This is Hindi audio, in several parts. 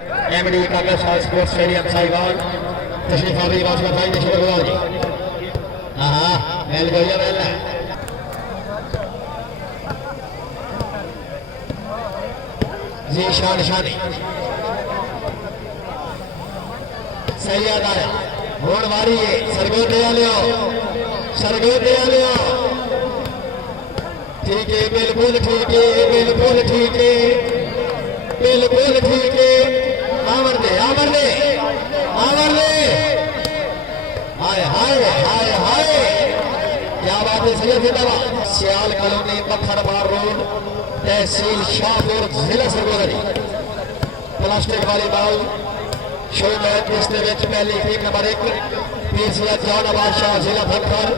एमडी काका शाह स्पोर्ट्स स्टेडियम साहिवाल तशरीफ आवी वाशवा भाई ने शुक्रगुजार जी। हाँ मिल गई है मिल जी शान शानी सही याद आया होड़ मारी है सरगोटे लियो ठीक है बिल्कुल ठीक है बिल्कुल ठीक है बिल्कुल ठीक है आवर दे हाय हाय हाय हाय क्या बात है सैयद जिंदाबाद सियाल कॉलोनी पत्थरबार रोड तहसील शाहपुर जिला सरगोदा प्लास्टिक वाली बाल शो मैच जिसने पहली टीम नंबर 1 पीसीआर जॉन बादशाह जिला भक्कर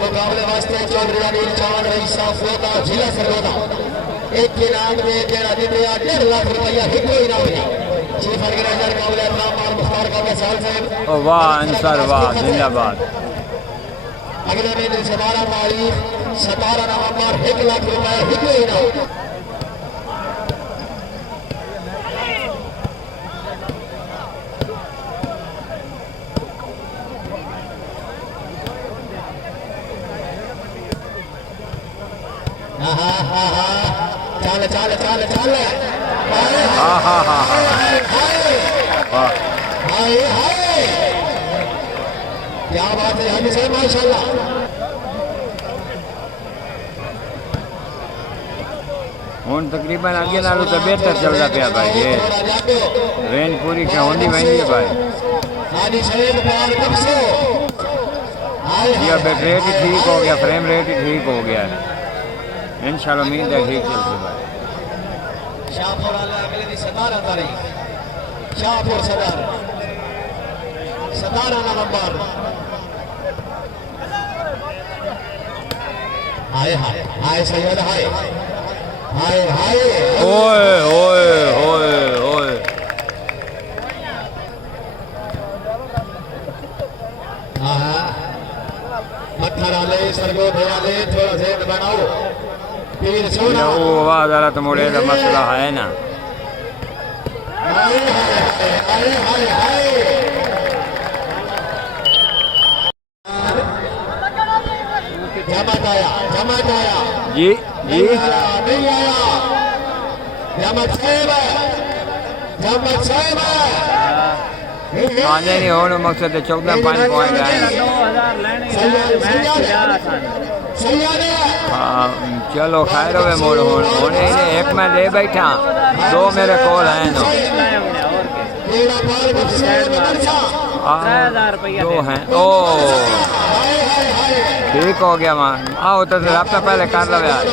मुकाबले वास्ते चौधरी अनिल चांद रईसा फोदा जिला सरगोदा एक इनाम में जेड़ा दिते 1.5 लाख रुपया हिको इनाम है चीफ ऑर्गेनाइजर काबले रहमान मुख्तार का साल साहब वाह अंसार वाह जिंदाबाद। अगले महीने 17 तारीख 17 नवंबर 1 लाख रुपया हिको इनाम। चल चल चल चल क्या बात है हम से माशाल्लाह। हूँ तकरीबन अगे नालों तो बेहतर चलता पाया भाई ये रेंज पूरी क्या होनी वही है भाई ये रेट ही ठीक हो गया फ्रेम रेट ही ठीक हो गया है इंशाल्लाह उम्मीद है ठीक चलते भाई। शाहपुर वाला अगले दिन 17 तारीख शाहपुर 17 नवंबर हाय हाय हाय सैयद हाय हाय हाय ओए ओए ओए ओए पत्थर वाले सरगोधे वाले थोड़ा जेद बनाओ पीर सोना वो आवाज आ रहा तो मोड़े का मसला है ना। हाय हाय हाय हाय जमात आया जी जी नहीं आया जमात साहब आने नहीं होने मकसद 14.5 पॉइंट आए। हाँ चलो खैर हो मोड़ होने एक मैं ले बैठा 2 मेरे कॉल हैं ना 2 हैं ओ ठीक हो गया मां आओ तो रब्ता पहले कर लो यार।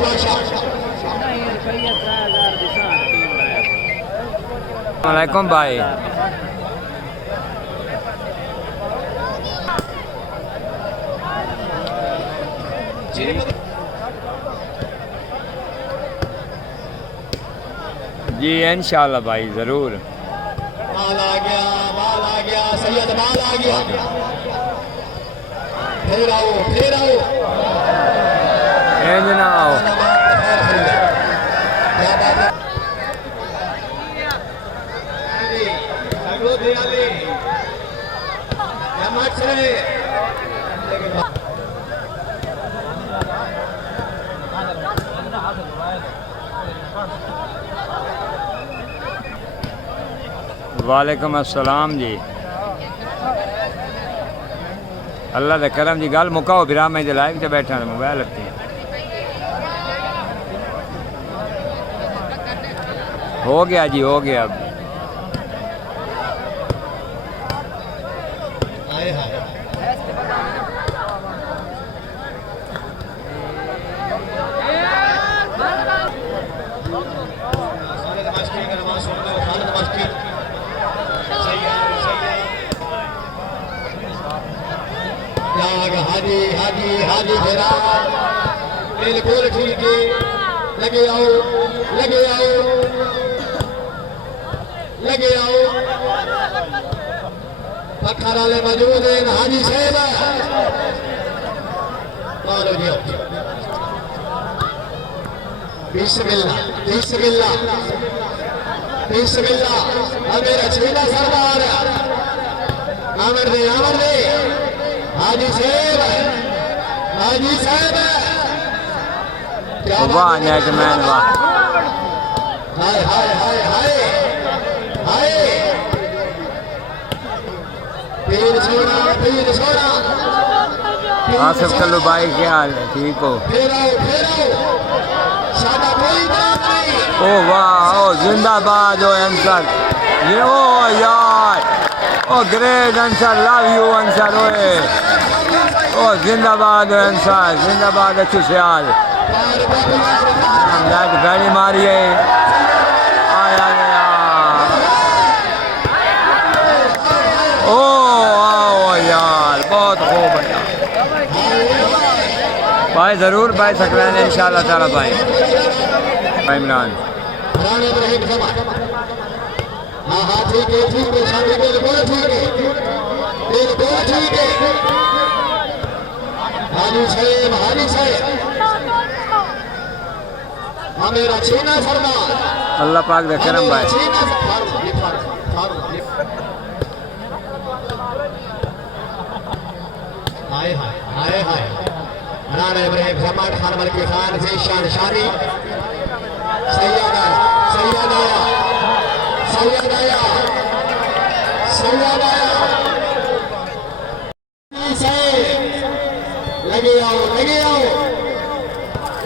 वालेकुम भाई जी इंशाल्लाह भाई जरूर। बाल आ गया सैयद बाल आ गया फिर आओ ना आओ वालेकुम अस्सलाम जी अल्लाह दे करम जी गल मुकाओ फिर मैं लाइव से बैठा मोबाइल रखती हो गया जी हो गया। हाजी फेरा बिल्कुल ठीक है लगे आओ पत्थर वाले मौजूद हैं हाजी साहब बिस्मिल्लाह बिस्मिल्लाह बिस्मिल्लाह मेरे छीना सरदार आमर दे हाजी साहब क्या वाह नेटमैन वाह हाय हाय हाय हाय हाय पीर सोना आसिफ कल्लू भाई क्या हाल है ठीक हो फेराओ सादा कोई बात नहीं ओ वाह ओ जिंदाबाद ओ अंसर ये ओ यार ओ great Ansar love you Ansar ओए ओ जिंदाबाद ओ अंसर जिंदाबाद अच्छू सियाल लाइट गाड़ी मारी है आया गया ओ आओ यार बहुत खूब है भाई ज़रूर भाई सकरान इंशाल्लाह ताला भाई इमरान राणे इब्राहिम समा हाँ ठीक है शादी बिल्कुल ठीक है हाजी साहब मेरा छीना सरदार अल्लाह पाक दे करम भाई हाय राणा इब्राहिम जमान खान मलकी खान ज़ीशान शानी सैयद आया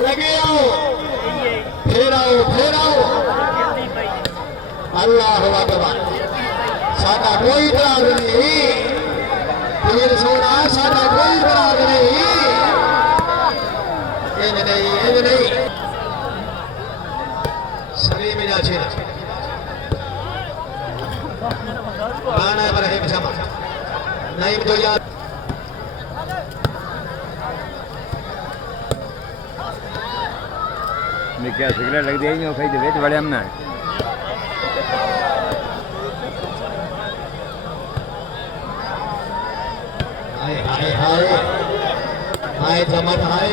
लगे आओ फिर आओ अल्लाह अकबर साडा कोई इतराज नहीं पीर सोना साडा कोई इतराज नहीं सलीम जाछे राणा इब्राहिम जमा नईम तो यार मैं क्या सिगरेट लग दी नहीं खाई दे बड़े हमने हाय जमत हाय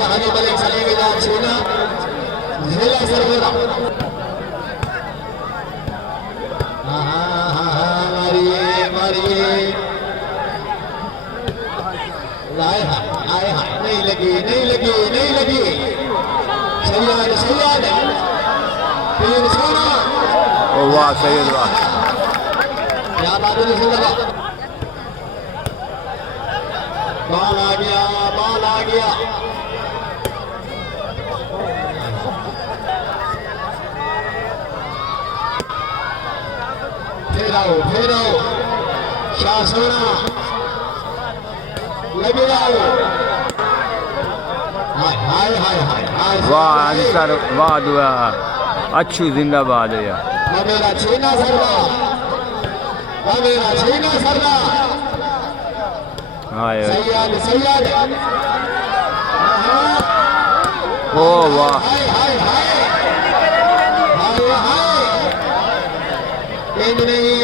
हाजी मलिक सलीम छीना जिला सरगोदा मारिए आए नहीं लगी सैयद पीर सोना ओ वाह सैयद वाह क्या बात है जिंदाबाद बाल आ गया फिर आओ शाह सोना लगे आओ हाय वाह अंसर वाह दुआ अच्छू जिंदाबाद है यार मेरा छीना सरदार हाय सैयद ओ वाह इंज नहीं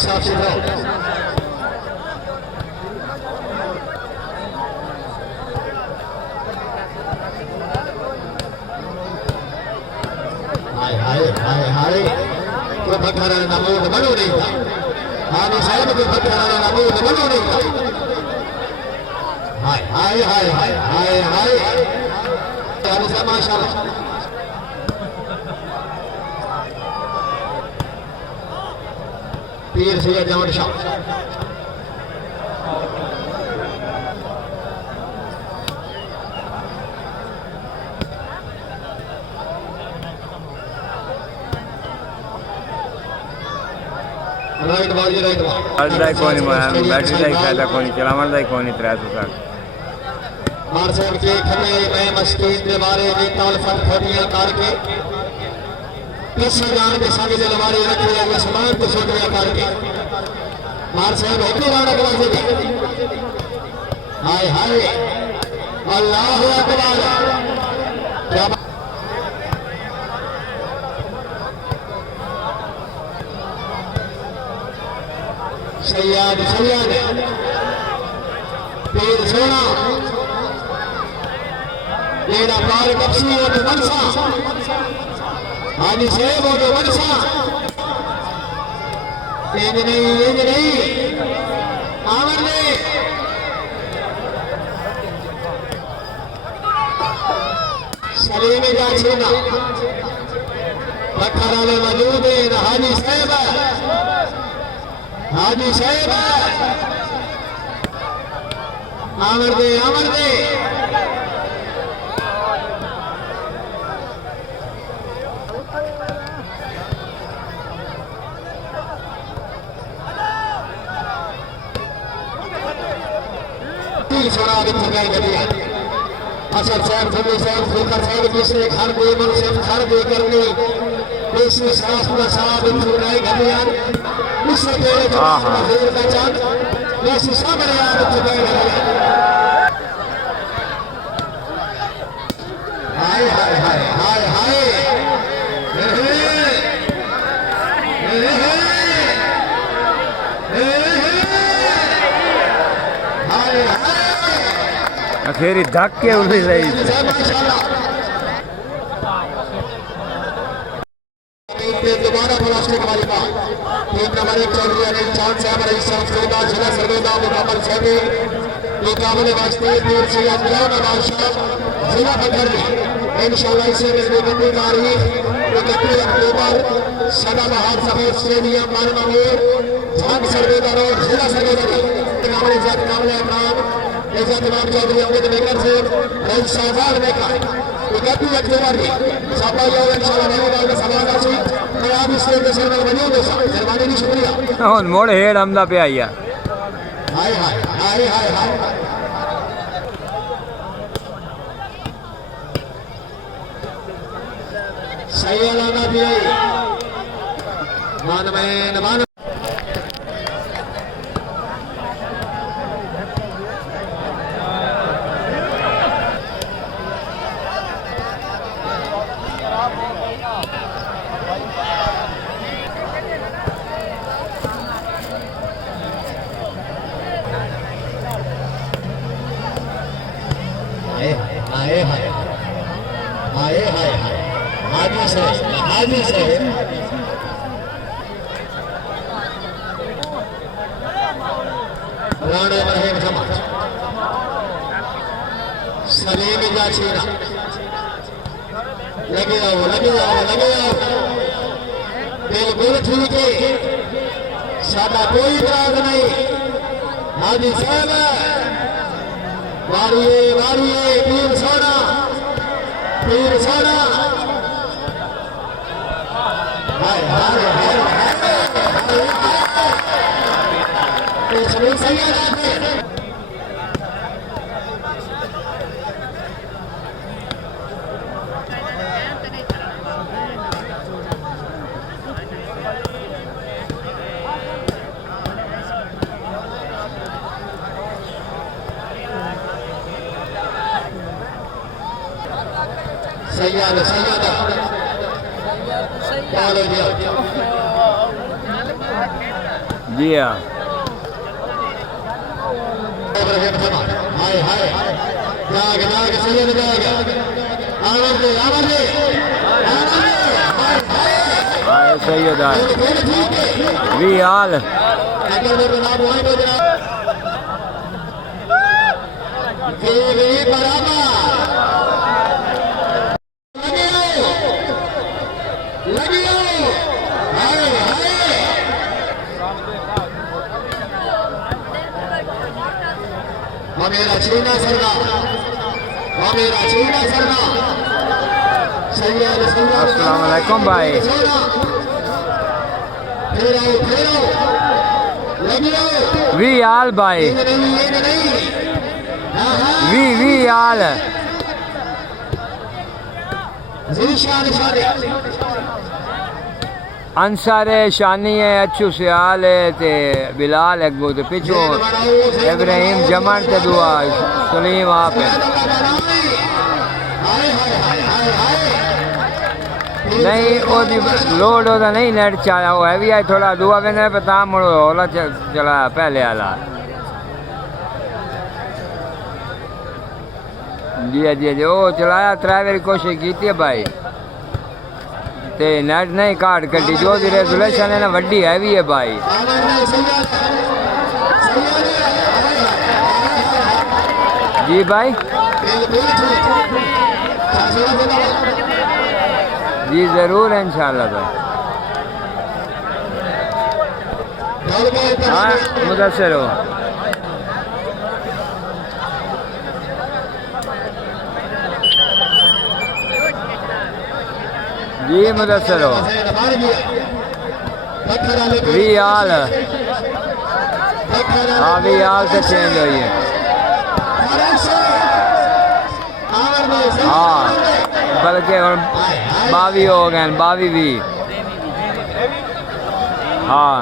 साफ सुथरा हाय को भखरा नमूद बनो नहीं था हाजी साहब को भखरा नमूद बनो नहीं था हाय माशाल्लाह पीर सैयद जमान शाह राइट बाजी अल्लाह कोनी बैटरी लाई फायदा कोनी चलावन लाई कोनी 300 तक मार साहब के खने मैं मस्कीन के बारे में ताल फट फटियां करके किस जान के संग जलवारी रखे आसमान को सोटियां करके मार साहब एक राणा करा से हाय हाय अल्लाह अकबर क्या सैयद सैयद पीर सोना लेना पार कप्सी और मनसा हाजी साहब और मनसा इंज नहीं आवर ने सलीम का छीना पत्थर में मौजूद है हाजी साहब आवर दे सोना दिखाई दिया असर साहब फुल साहब फुलकर साहब जिसने घर दे मन से घर दे करके इसी सांस में साहब दिखाई दिया इससे तेरे जोर का चांद वैसे सब याद दिखाई दिया हाय हाय हाय हाय हाय आखिरी धक के उड़ रही दोबारा प्लास्टिक वाली बात टीम नंबर 1 चौधरी अनिल चांद साहब रईस सरगोदा जिला सरगोदा मुकम्मल छबी मुकाबले वास्ते तीर से अनजान बादशाह जिला बखरी इंशाल्लाह इसे मिलने की तारीख 31 अक्टूबर सदाबहार सफेद स्टेडियम मानमोर झांग सरगोदा रोड जिला सरगोदा कामले इज्जत कामले इमरान इज्जत इमाम चौधरी अमृत मेकर से रईस शहजाद मेकर 31 अक्टूबर की सभा योग इंशाल्लाह नई बात का समाधान से मैं आप इस के सर में बनियो दो मेहरबानी की शुक्रिया और मोड़ हेड हमदा पे आया हाय हाय हाय हाय हाय सही लाना भी मान में मान हाजी से राणा इब्राहिम समाज सलीम जा छीना लगे आओ बिल्कुल ठीक है सादा कोई इतराज नहीं हाजी साहब मारिए पीर सोना सैयद जी हाँ हाय हाय जाग सैयद जाएगा आवाज दे हाय सैयद आए वी हाल मेरा चीना सरदार सैयद अस्सलाम वालेकुम भाई वी हाल भाई वी हाल अंसार है, शानी है, अच्छू सियाल है, ते बिलाल है, तो पिछू इब्राहिम जमन ते दुआ सलीम आप है। नहीं ओदी लोड ओदा नहीं नेट चाया वो है भी आई थोड़ा दुआ वेंदे पता मुड़ो होला चला पहले आला जी ओ चलाया त्रै बारी कोशिश की है भाई ते नेट नहीं काट कटी जो दी रेजोल्यूशन है ना वड्डी हैवी है भाई। जी भाई जी जरूर है इंशाल्लाह भाई। हाँ मुदस्सिर हो जी मुदस्सिर हो रियाल हाँ रियाल से चेंज हुई है हाँ बल्कि बावी हो गए बावी भी हाँ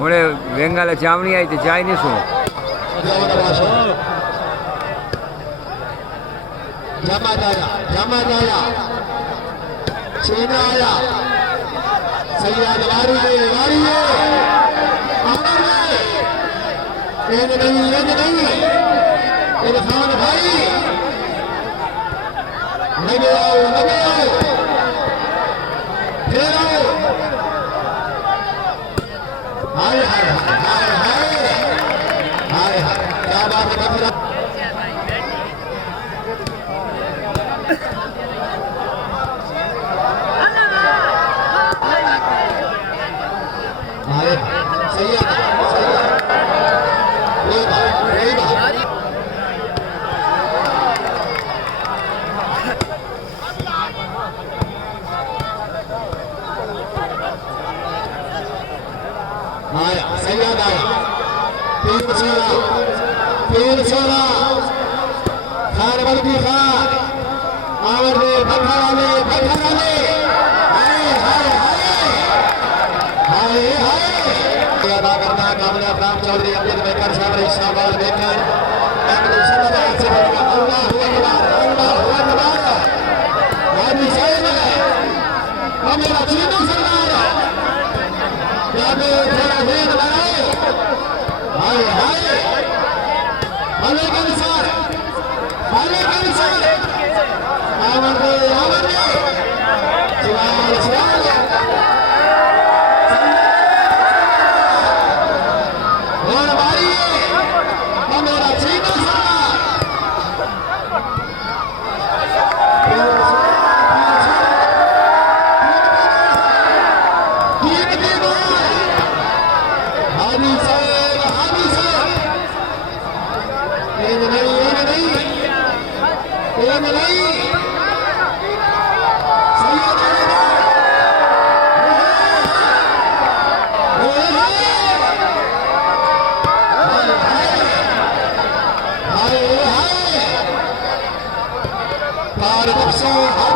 मुड़े वेंगल चावनी आई तो चाय नहीं सो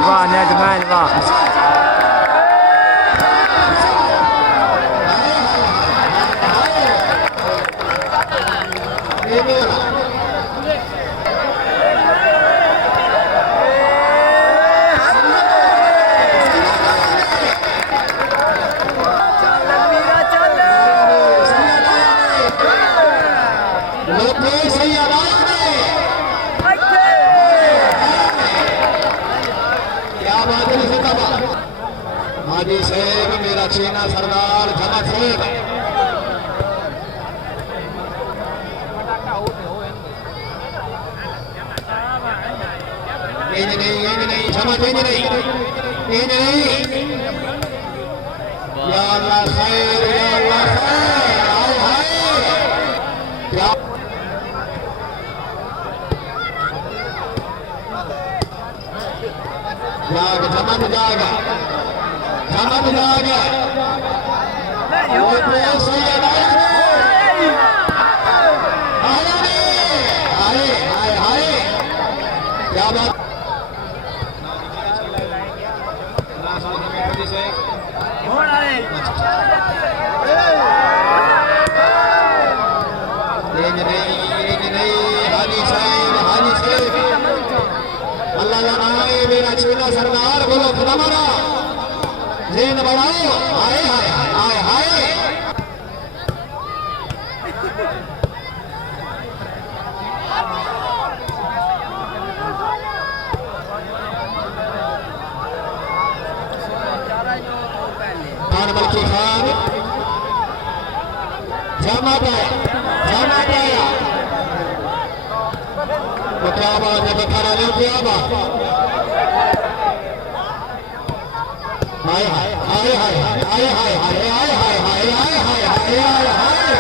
वाह नेटमैन वाह हाजी शेख मेरा चीना सरदार जमा शेख नहीं जमा नहीं या अल्लाह खैर या अल्लाह खैर हाय हाय क्या जमात जाएगा जमात जाएगा वो प्रेस ही है हाय हाय हाय क्या बात अल्लाह लगाए मेरा चीना सरदार बोलो खुदा मारा जेन बढ़ाओ हाय हाय हाय हाय खान मलकी खान जमा पाया तो क्या बात है बता रहे हो क्या बात हाय हाय हाय हाय हाय हाय हाय हाय हाय हाय हाय हाय हाय हाय हाय हाय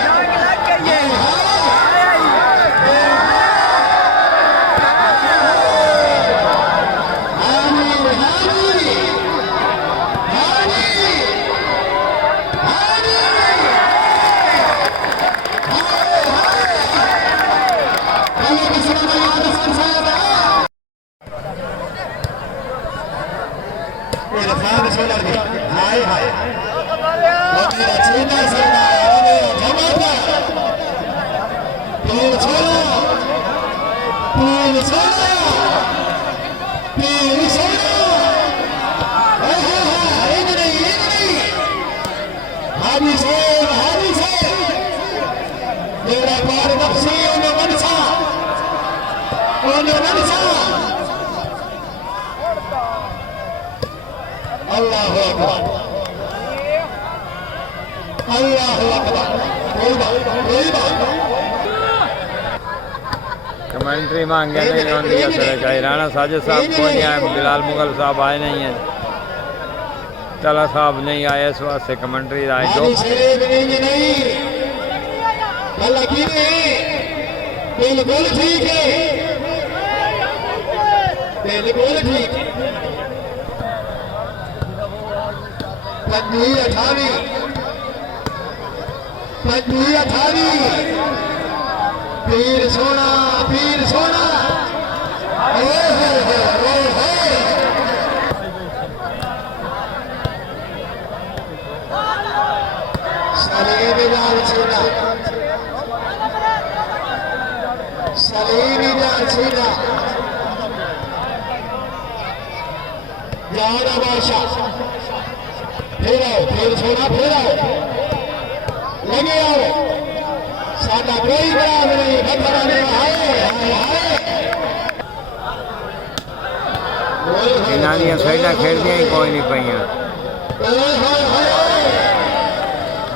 मेरा चीना सरदार जमाता पीर छोड़ो हाजी से मेरा पार बख्शी उन्हें मनसा अल्लाह अकबर कोई बात कमेंट्री मांगे नहीं होती है राणा साजिद साहब को नहीं आए बिलाल मुगल साहब आए नहीं हैं तला साहब नहीं आए इस वास्ते कमेंट्री आए दो बिल्कुल ठीक है बिल्कुल ठीक है पंजी अठावी पीर सोना सलीमी जान छीना जाना बादशाह फिर सोना लगे आओ साडा कोई बराब नहीं बदलाने इन्होंने साइडा खेलदियां ही कोई नहीं पाइया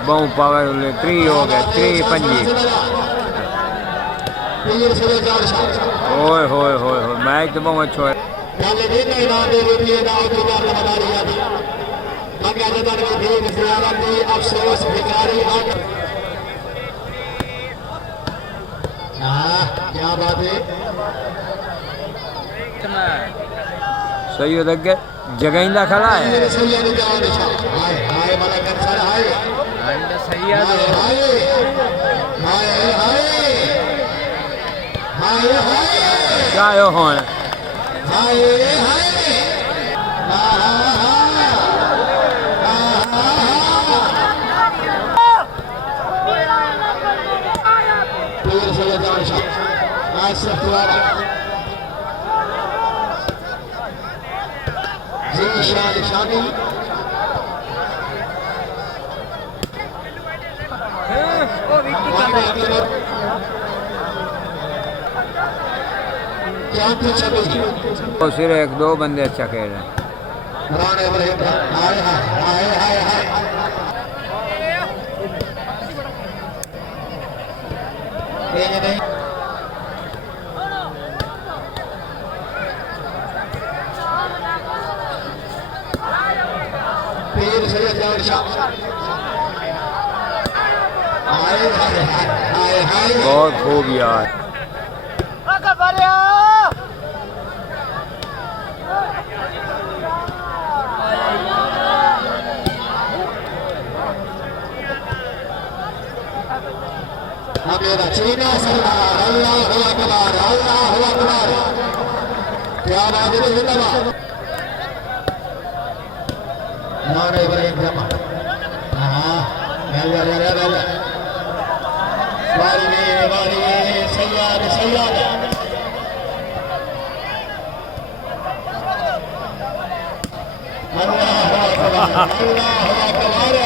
बहु पावर 3 हो गया 3 5 ओए होए होए होए मैच तो बहुत अच्छा है अफसोस भिखारी क्या बात है सही हो लग जगह खड़ा है क्या हो शादी तो सिर्फ 1-2 बंदे अच्छा खेल रहे हैं बहुत खूब यार मेरा चीना सरदार अल्लाह अकबर अल्लाह अकबर क्या बात है जिंदाबाद नारे इब्राहिम जमा हां वाली सैयद सैयद अल्लाह अकबर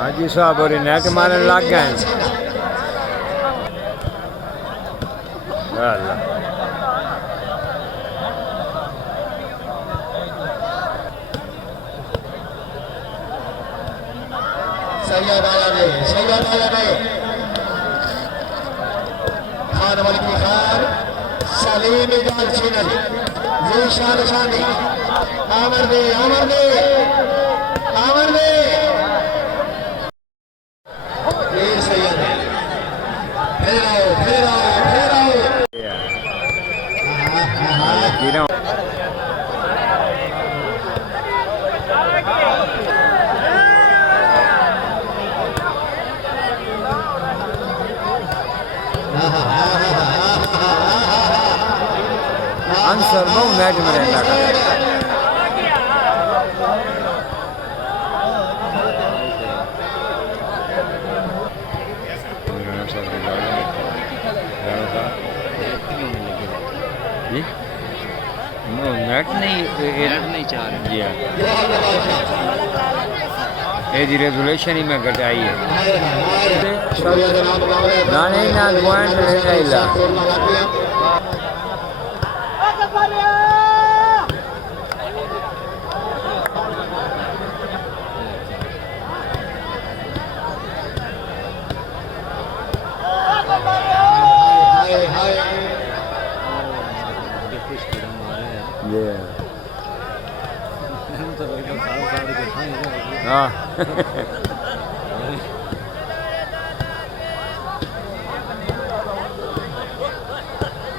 हाजी साहब और नेट मारने लग गए सैयद आया नहीं खान वाली की खान सलीम इजाल छीनल ये शान शानी आमर दे ये सैयद फिर आओ आंसर नो नेट में रहता है नेट नहीं चाह रही ये जी रेजोल्यूशन ही में घटाई है ना पॉइंट रहना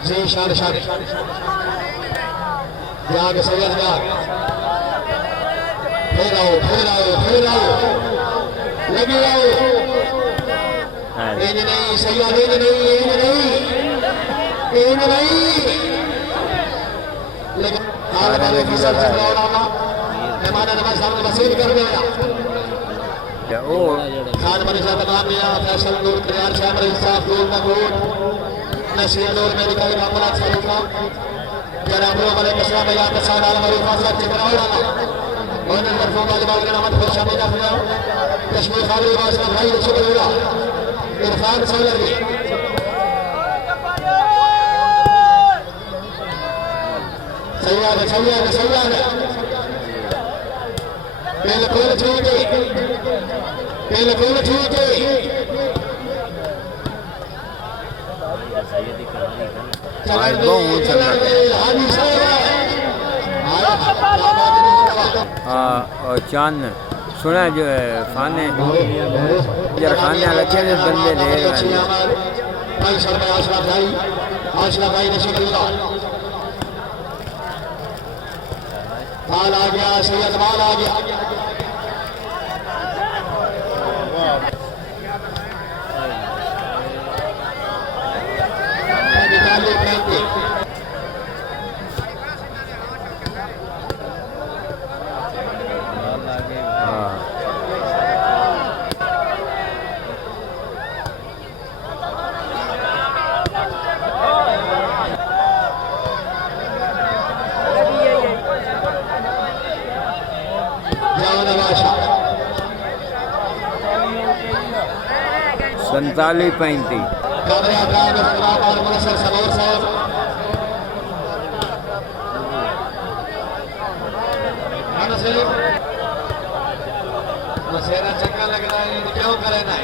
जी शान जाग सैयद जाग फिर आओ लगे आओ नहीं सैयद नहीं लेकिन मेहमान नवाज साहब ने वसील कर दिया खान बनी साहब नाम लिया फैसल नूर कल्याण साहब इंसाफ नूर मकबूल नसीर नूर मेडिकल मामलात सरूफा जनाब हमारे मसला में याद साद आलम और फासला के बनाओ वाला और तरफों वाले बाल का नाम खुश शामिल जाफर कश्मीर खाली वासना भाई शुक्रिया इरफान सौलवी सैयद बिल्कुल ठीक है आज बहुत और चांद सुना जो है खाने जरा खाने लगे थे बंदे ले आशरा भाई ने शुक्रिया बाल आ गया सैयद बाल आ गया संताली 35 चक्कर लग रहा है क्यों करें ना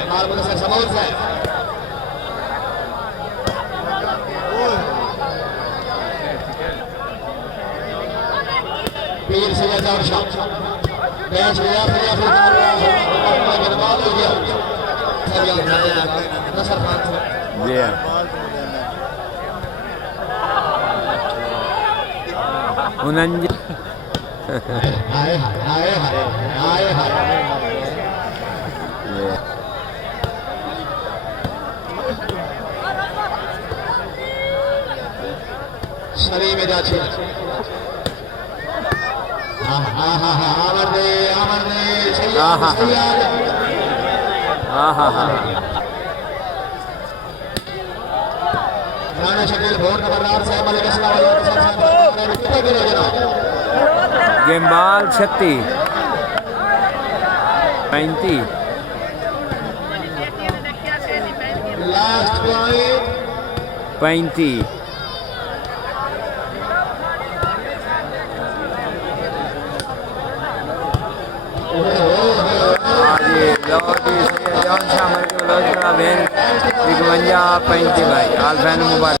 समोर से पीर सैयद शाह मैच गया बर्बाद हो गया नसर खान 49 हाय हाय हाय हाय शरीर में जाछे आमर दे आहा। राणा शकील भोर नंबर 8 साहब अली कसना कितना किलो जनाब game ball 36 35 last point 35 John Shah मर के बलोच का बेन 51 35 भाई आल फैन मुबारक